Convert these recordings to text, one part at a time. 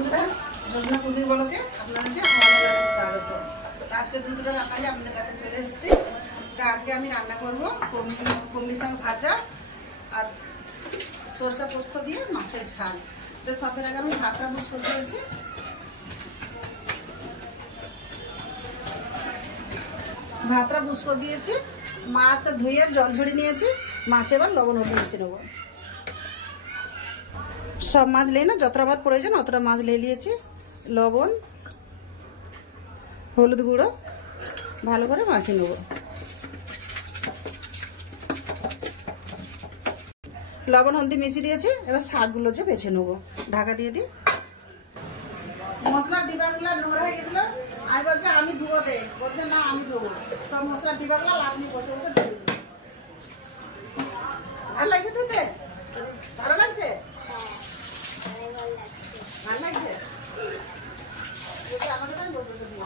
বন্ধুরা, যোজনা কুকিং ব্লগে আপনাদেরকে অনেক অনেক স্বাগত। তো আজকে দুটো রান্নাই আপনাদের কাছে চলে এসেছি। তো আজকে আমি রান্না করব কমলি শাক ভাজা আর সরষা পোস্ত দিয়ে মাছের ঝাল। তো সবের আগে আমি ভাতটা বুঝ করতে এসেছি। ভাতটা বুঝ করে দিয়েছি, মাছ ধুয়ে জল ঝরিয়ে নিয়েছি। মাছে এবার লবণ হলুদ মিশিয়ে নেবো। সব মাছ লেই না, যতটা আমার প্রয়োজন অতটা মাছ লে নিয়েছি। লবণ হলুদ গুঁড়ো ভালো করে মাখিয়ে নেব। লবণ হলদি মিশিয়ে দিয়েছি, এবার শাকগুলো যে বেছে নেবো। ঢাকা দিয়ে দিই। মশলার ডিবাগুলো নোংরা হয়ে গেছিলো, আমি বলছি আমি ধুবো দে, বলছে না আমি ধুবো। সব মশলার ডিবাগুলো আপনি বসে বসে ধুয়ে দিন। ভালো লাগছে ধুতে? ভালো লাগছে? ভালো লাগছে? আমাকে তো আমি বসে বসে দিই।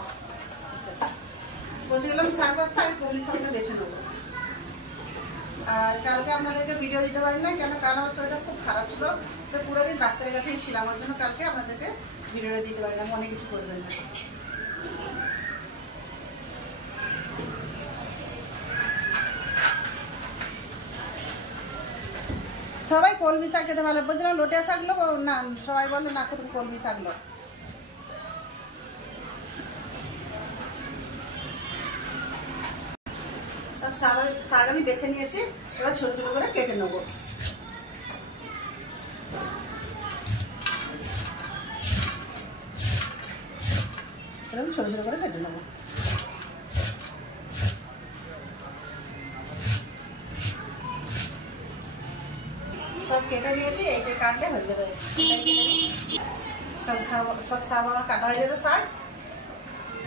বসে গেলাম শাক বাজতে, আমি কমলি শাকটা বেছে নেবো। আর কালকে আপনাদেরকে ভিডিও দিতে পারি না, কেন কারণ আমার শরীরটা খুব খারাপ ছিল। তো পুরো দিন ডাক্তারের কাছেই ছিলাম, ওর জন্য কালকে আপনাদেরকে ভিডিওটা দিতে পারি না। মনে কিছু করবেন না। সবাই কলমি শাক খেতে ভালো, বলছিলাম লোটে শাক লো না, সবাই বলে না তুমি কলমি শাক লো। শাক আমি বেছে নিয়েছি, এবার ছোট ছোট করে কেটে নেবো। এরকম ছোট ছোট করে কেটে নেবো। সব কেটে নিয়েছি, এইটা কাটলে হয়ে যাবে। সব শাক আমার কাটা হয়ে গেছে শাক।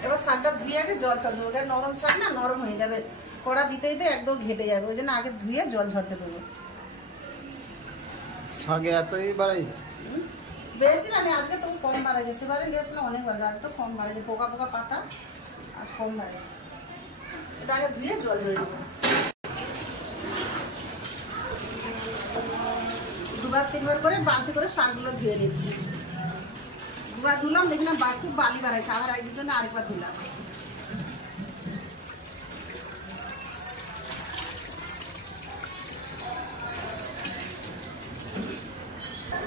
এবার শাকটা ধুয়ে আগে জল ঝরতে দেবো, নরম শাক না নরম হয়ে যাবে, কড়া দিতে দিতে একদম ঘেটে যাবে, ওই জন্য আগে ধুয়ে জল ঝরতে দেবো। শাকে এতই বাড়াই বেশি না, আজকে তো কম বাড়াইছে, সেবারে নিয়েছিলাম অনেক বাড়ছে, আজ তো কম বাড়াইছে, পোকা পোকা পাতা আজ কম বাড়াইছে। এটা আগে ধুয়ে জল ঝরিয়ে দেবো। দুবার তিনবার করে বালতি করে শাকগুলো ধুয়ে নিচ্ছি। দুবার ধুলাম, দেখলাম খুব বালি বাড়াইছে, আবার একদিন জন্য আরেকবার ধুলাম।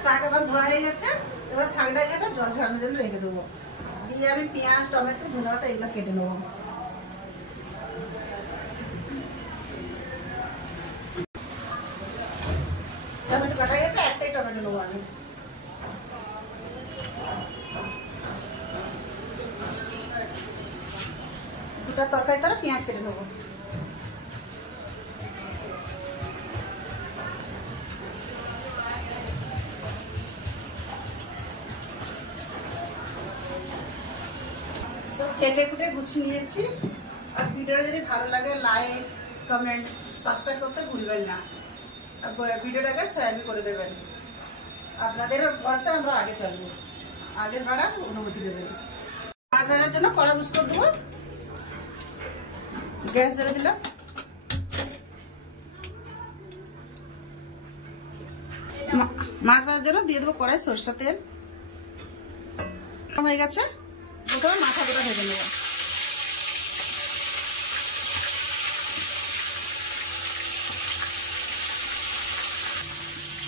শাক আবার ধোয়া হয়ে গেছে, এবার শাকটা একটা জল ঝরানোর জন্য রেখে দেবো। দিয়ে আমি পেঁয়াজ টমেটো ধনে পাতা এগুলো কেটে নেবো। টমেটো কাটা গেছে, একটাই টমেটো নেবো আমি। দুটা তরকারি তারা পেঁয়াজ কেটে নেবো। সব কেটে কুটে গুছিয়ে নিয়েছি। আর ভিডিওটা যদি ভালো লাগে লাইক কমেন্ট সাবস্ক্রাইব করতে ভুলবেন না। আর ভিডিওটাকে শেয়ার করে দেবেন। আপনাদের ভরসা আমরা আগে চলবো, আগের ভাড়া অনুমতি দেবেন। মাছ ভাজার জন্য কড়া বুঝ করে দেবো। গ্যাস জ্বেলে দিলাম। মাছ ভাজার জন্য দিয়ে দেবো কড়াই সরষের তেল। হয়ে গেছে, প্রথমে মাথা দুটো ভেজে নেব।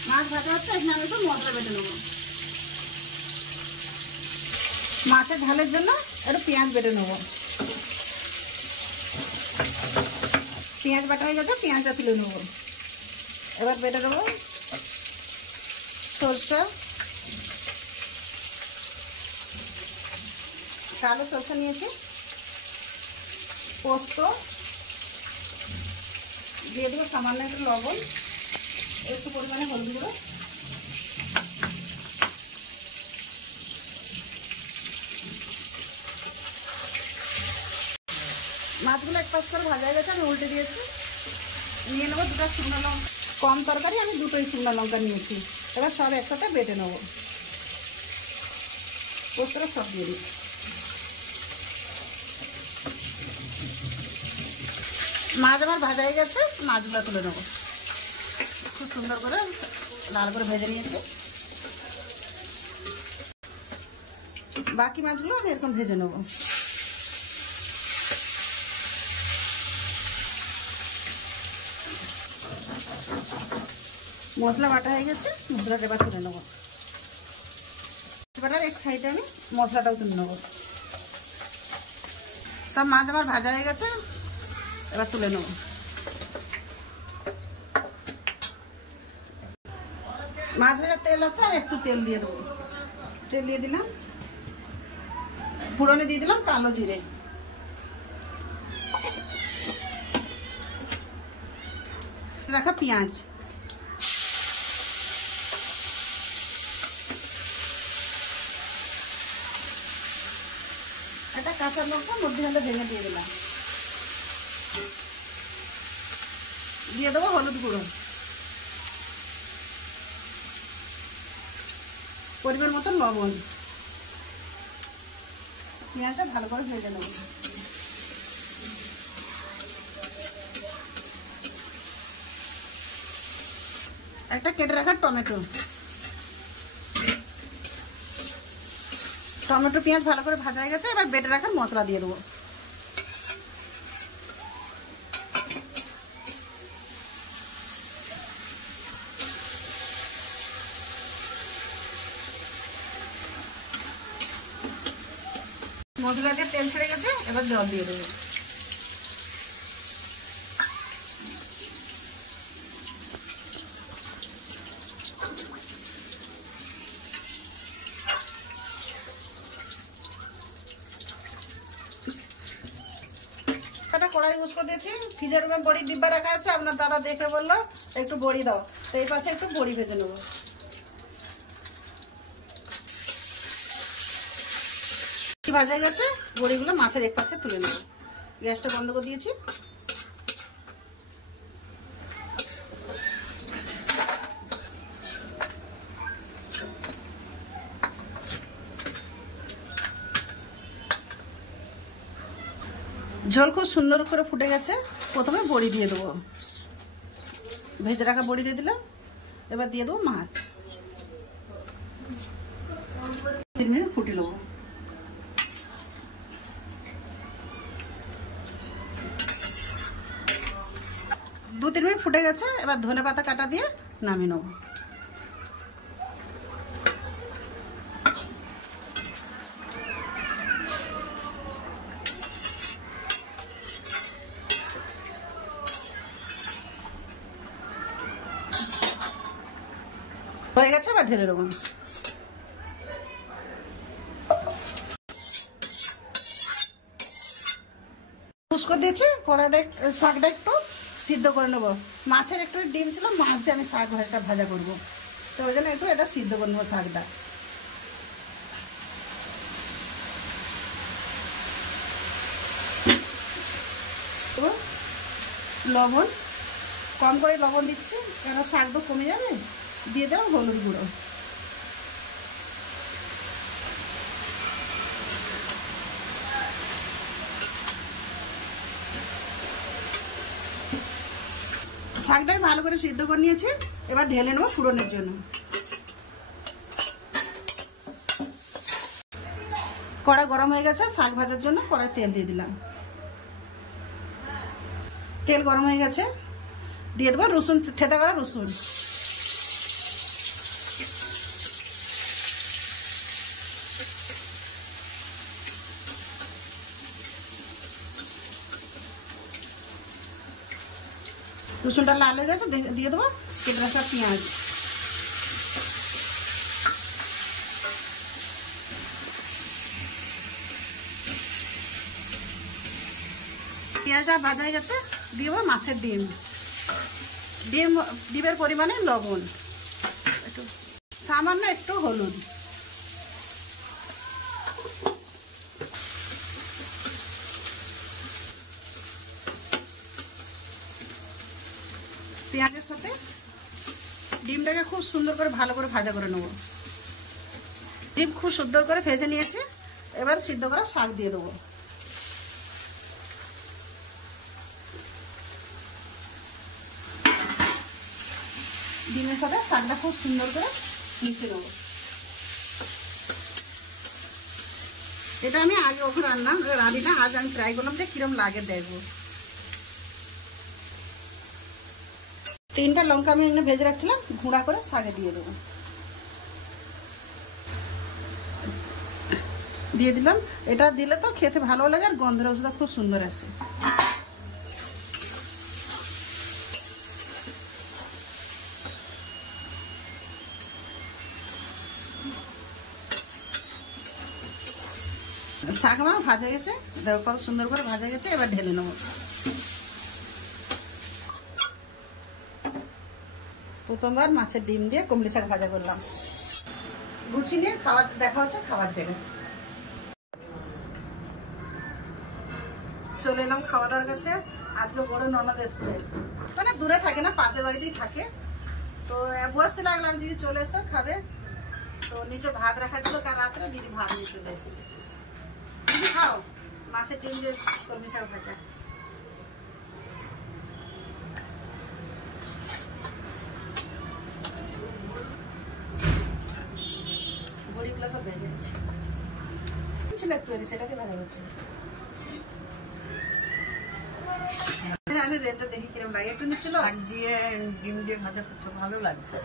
মাছ ভাজা হচ্ছে, এখানে আমি একটু মশলা বেটে নেব। মাছের ঝালের জন্য একটু পেঁয়াজ বেটে নেব। পেঁয়াজ বাটা হয়ে গেছে, পেঁয়াজটা তুলে নেব। এবার বেটে দেবো সরষা, কালো সরষা নিয়েছি, পোস্ত দিয়ে দেবো, সামান্য একটু লবণ, একটু পরিমাণে হলুদ গুঁড়ো, মাছগুলো এক পাশ করে ভাজা হয়ে গেছে, আমি উল্টে দিয়েছি। নিয়ে নেবো দুটো শুকনো লঙ্কা, কম তরকারি আমি দুটোই শুকনো লঙ্কা নিয়েছি। এবার সব একসাথে বেটে নেবো। পোস্তটা সব দিয়ে দিই। মাছ আমার ভাজা হয়ে গেছে, মাছগুলো তুলে নেবো। খুব সুন্দর করে লাল করে ভেজে নিয়েছি। বাকি মাছগুলো আমি এরকম ভেজে নেব। মশলা বাটা হয়ে গেছে, মশলাটা এবার তুলে নেব। এবার আর এক সাইডে আমি মশলাটাও তুলে নেব। সব মাছ আমার ভাজা হয়ে গেছে, এবার তুলে নেব। মাছ ভাজার তেল আছে, আর একটু তেল দিয়ে দেবো। তেল দিয়ে দিলাম, ফোড়নে দিয়ে দিলাম কালো জিরে, রাখা পেঁয়াজ, একটা কাঁচা লঙ্কা মধ্যখানে ভেঙে দিয়ে দিলাম। দিয়ে দেবো হলুদ গুঁড়ো, পরিমাণ মতো লবণ। পেঁয়াজটা ভালো করে ভেজে নেব। একটা কেটে রাখা টমেটো, টমেটো পেঁয়াজ ভালো করে ভাজা হয়ে গেছে। এবার বেটে রাখা মশলা দিয়ে দেবো। মশলা দিয়ে তেল ছেড়ে গেছে, এবার জল দিয়ে দেবো। কড়াই ইউজ করে দিয়েছি, ফ্রিজের রুমে বড়ি ডিব্বা রাখা আছে। আপনার দাদা দেখে বললো একটু বড়ি দাও, তো এই পাশে একটু বড়ি ভেজে নেবো। ভাজা গেছে, বড়িগুলো মাছের এক পাশে তুলে নেব। গ্যাসটা বন্ধ করে দিয়েছি। ঝোল খুব সুন্দর করে ফুটে গেছে। প্রথমে বড়ি দিয়ে দেবো, ভেজে রাখা বড়ি দিয়ে দিলাম। এবার দিয়ে দেবো মাছ, 3 মিনিট ফুটিয়ে নেবো। দু 3 মিনিট ফুটে গেছে, এবার ধনে পাতা কাটা দিয়ে নামিয়ে নেবো। হয়ে গেছে, এবার ঢেলে দেবো। উস্কো দিয়েছি, কড়াটা শাকটা একটু সিদ্ধ করে নেবো। মাছের একটু ডিম ছিল, মাছ দিয়ে আমি শাক ভাজাটা ভাজা করবো, তো ওই জন্য একটু এটা সিদ্ধ করে নেবো শাকটা। তো লবণ কম করে লবণ দিচ্ছি, কেন শাক তো কমে যাবে। দিয়ে দেবো হলুদ গুঁড়ো, শাকটাই ভালো করে সিদ্ধ করে নিয়েছি। এবার ঢেলে নেবো ফোড়নের জন্য। কড়া গরম হয়ে গেছে, শাক ভাজার জন্য কড়াই তেল দিয়ে দিলাম। তেল গরম হয়ে গেছে, দিয়ে দেবো রসুন, থেতা করা রসুন। রসুনটা লাল হয়ে গেছে, দিয়ে দেবো কেটে রাখা পেঁয়াজ। পেঁয়াজটা ভাজা হয়ে গেছে, দিয়ে দেবো মাছের ডিম। ডিমের পরিমাণে লবণ, একটু সামান্য একটু হলুদ, পেঁয়াজের সাথে ডিমটাকে খুব সুন্দর করে ভালো করে ভাজা করে নেব। ডিম খুব সুন্দর করে ভেজে নিয়েছি, এবার সিদ্ধ করা শাক দিয়ে দেবো। ডিমের সাথে শাকটা খুব সুন্দর করে মিশিয়ে নেব। এটা আমি আগে ওখানে রান্নি না, আজ আমি ট্রাই করলাম যে কিরম লাগে দেখবো। 3টা লঙ্কা আমি এখানে ভেজে রাখছিলাম, গুঁড়া করে শাকে দিয়ে দেবো। দিয়ে দিলাম। এটা দিলে তো খেতে ভালো লাগে আর গন্ধের ওষুধটা খুব সুন্দর আসে। শাক আমার ভাজা গেছে, দেখো কত সুন্দর করে ভাজা গেছে। এবার ঢেলে নেবো। প্রথমবার মাছের ডিম দিয়ে কুমড়ি শাক ভাজা করলাম। গুছিয়ে নিয়ে খাওয়া দেখা হচ্ছে খাবার জায়গায়। চলে এলাম খাওয়া দাওয়ার কাছে। আজকে বড় ননদ এসছে, মানে দূরে থাকে না, পাশের বাড়িতেই থাকে। তো বসতে লাগলাম, দিদি চলে এসো খাবে। তো নিচে ভাত রাখা ছিল কাল রাত্রে, দিদি ভাত নিয়ে চলে এসছে। দিদি খাও মাছের ডিম দিয়ে কলমি শাক ভাজা। বড়িগুলো সব ভেজে গেছে, একটু সেটাকে ভাজা হচ্ছে। আমি রেতে দেখি কিরম লাগে, একটু নিচ্ছিল দিয়ে ডিম দিয়ে ভাজা করতে ভালো লাগছে।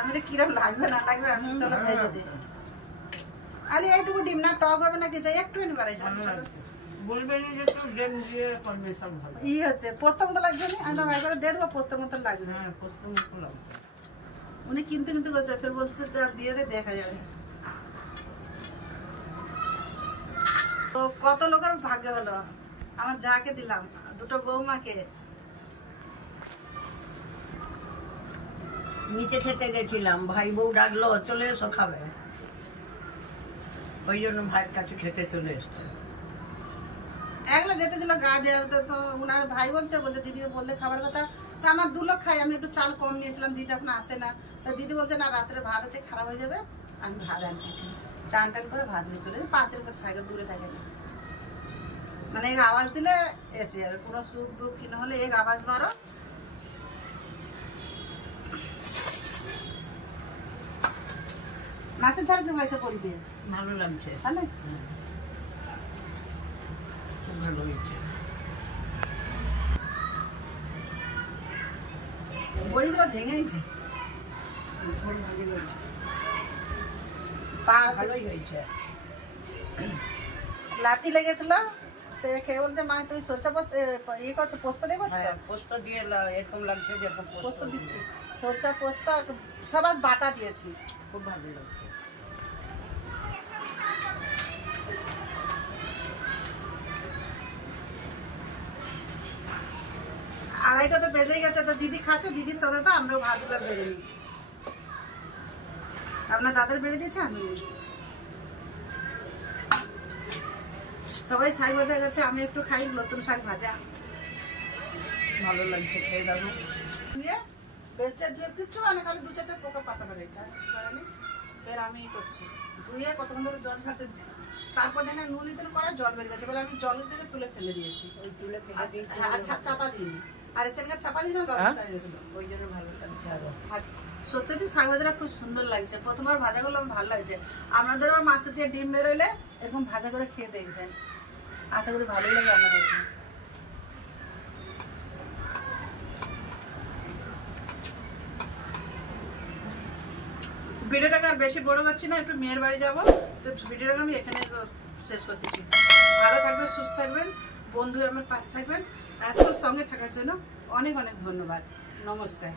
আমি কিরম লাগবে না লাগবে আমি চলো ভেজে দিয়েছি। আরে এইটুকু ডিম না টক হবে না কিছু, একটু বাড়াইছিলাম। বলবেন যে একটু ডিম দিয়ে করবে সব ভালো। ই হচ্ছে পোস্ত মতো লাগছে না, আমি ভাই করে দিয়ে দেবো পোস্ত মতো লাগবে। হ্যাঁ পোস্ত মতো লাগবে। উনি কিন্তু কিন্তু করছে, ফের বলছে দিয়ে দে দেখা যাবে। তো কত লোকের ভাগ্য হলো, আমার যাকে দিলাম, দুটো বৌমাকে। নিচে খেতে গেছিলাম, ভাই বউ ডাকলো চলে এসো খাবে, ওই জন্য ভাইয়ের কাছে খেতে চলে এসছে। একলা যেতেছিল গা দেওয়া, তো উনার ভাই বলছে দিদিকে বললে খাবার কথা। তো আমার 2 লোক খাই, আমি একটু চাল কম নিয়েছিলাম, দিদি এখন আসে না। তো দিদি বলছে না রাত্রে ভাত আছে খারাপ হয়ে যাবে, আমি ভাত আনতেছি। চান টান করে ভাত নিয়ে চলে, পাশের উপর থাকে, দূরে থাকে না। মানে এক আওয়াজ দিলে এসে যাবে, কোনো সুখ দুঃখ কি না হলে এক আওয়াজ মারো। মাছের ঝাল কেমন লাগছে পড়ি দিয়ে? ভালো লাগছে, ভালো খুব ভালো হয়েছে। বড়িগুলো ভেঙেছে, ভালোই হয়েছে। লাতি লেগেছিল, সে খেয়ে বলছে মা তুমি সরষা পোস্ত ইয়ে করছো, পোস্ত দিয়ে করছো? পোস্ত দিয়ে এরকম লাগছে যে পোস্ত দিচ্ছি, সরষা পোস্ত আর সব আজ বাটা দিয়েছি, খুব ভালো লাগছে। আড়াইটা তো বেজে গেছে, তো দিদি খাচ্ছে, দিদির সাথে তো আমরাও ভাতগুলো বেড়ে নিই। আপনার দাদার বেড়ে দিয়েছে, আমি সবাই শাক ভাজা গেছে, আমি একটু খাই নতুন শাক ভাজা, ভালো লাগছে খেয়ে যাবো। দিয়ে বেচে দিয়ে কিচ্ছু মানে খালি 2-4টা পোকা পাতা বেড়েছে, আর কিছু করেনি। ফের আমি করছি ধুয়ে কতক্ষণ ধরে জল ছাড়তে দিচ্ছি, তারপর যেন নুন ইতেন করে জল বেড়ে গেছে, এবার আমি জল থেকে তুলে ফেলে দিয়েছি। ওই তুলে ফেলে দিয়েছি, আচ্ছা চাপা দিইনি, আর এখানে চাপা দিলে লবণ হয়ে গেছিল, ওই জন্য ভালো লাগছে। আরো সত্যি শাক ভাজাটা খুব সুন্দর লাগছে, প্রথমবার ভাজা করলাম ভালো লাগছে। আপনাদেরও মাছের দিয়ে ডিম বেরোলে এরকম ভাজা করে খেয়ে দেখবেন, আশা করি ভালোই লাগে আপনাদের। ভিডিওটাকে আর বেশি বড় করছি না, একটু মেয়ের বাড়ি যাবো, তো ভিডিওটাকে আমি এখানে শেষ করতেছি। ভালো থাকবেন, সুস্থ থাকবেন, বন্ধু আমার পাশে থাকবেন, এত সঙ্গে থাকার জন্য অনেক অনেক ধন্যবাদ। নমস্কার।